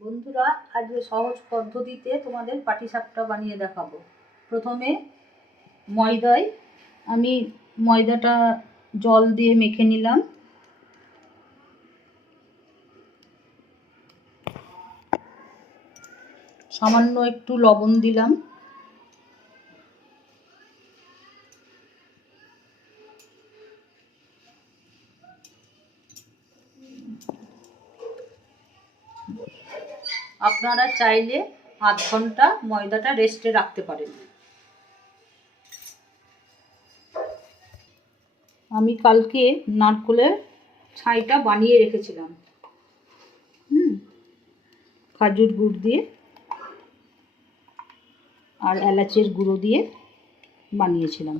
বন্ধুরা, আজকে সহজ পদ্ধতিতে তোমাদের পাটিসাপটা বানিয়ে দেখাবো। প্রথমে আমি ময়দাটা জল দিয়ে মেখে নিলাম। সামান্য একটু লবণ দিলাম। আপনারা চাইলে আধ ঘন্টা ময়দাটা রেস্টে রাখতে পারেন। আমি কালকে নারকেলের ছাইটা বানিয়ে রেখেছিলাম, খাজুর গুড় দিয়ে আর এলাচের গুঁড়ো দিয়ে বানিয়েছিলাম।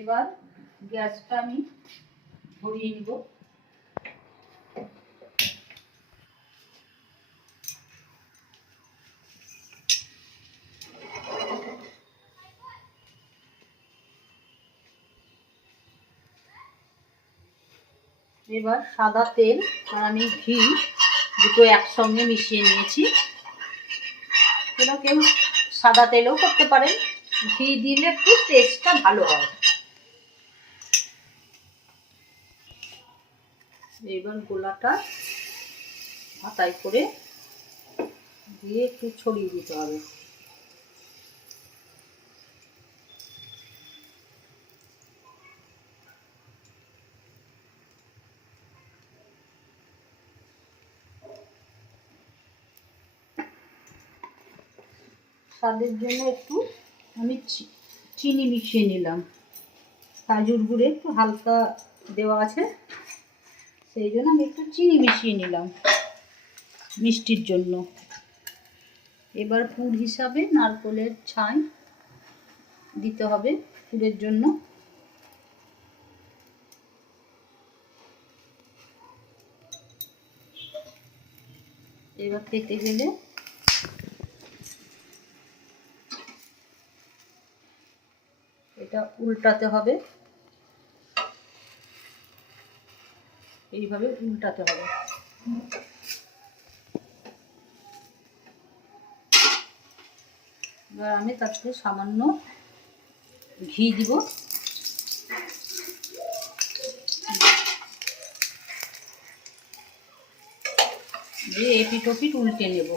এবার গ্যাসটা আমি ধরিয়ে নিব। এবার সাদা তেল আর আমি ঘি দুটো একসঙ্গে মিশিয়ে নিয়েছি। এবার কেউ সাদা তেলেও করতে পারেন, ঘি দিলে একটু টেস্টটা ভালো হয়। এবার গোলাটা হাতায় করে দিয়ে একটু ছড়িয়ে দিতে হবে। স্বাদের জন্য একটু আমি চিনি মিশিয়ে নিলাম। কাজুর গুঁড়ে একটু হালকা দেওয়া আছে, সেই জন্য আমি একটু চিনি মিশিয়ে নিলাম মিষ্টির জন্য। এবার পুর হিসাবে নারকেলের ছাই দিতে হবে পুরের জন্য। এবার খেতে গেলে এটা উল্টাতে হবে, এইভাবে উল্টাতে হবে। এবার আমি তাতে সামান্য ঘি দিব। দিয়ে এপিট ওপিট উল্টে নেব।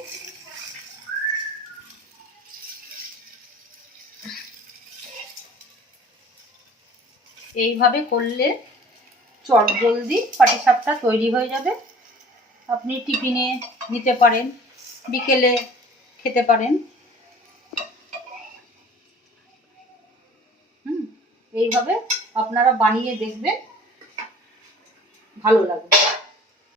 এইভাবে করলে চটজলদি পাটিসাপটা তৈরি হয়ে যাবে। আপনি টিফিনে নিতে পারেন, বিকেলে খেতে পারেন। এইভাবে আপনারা বানিয়ে দেখবেন, ভালো লাগবে।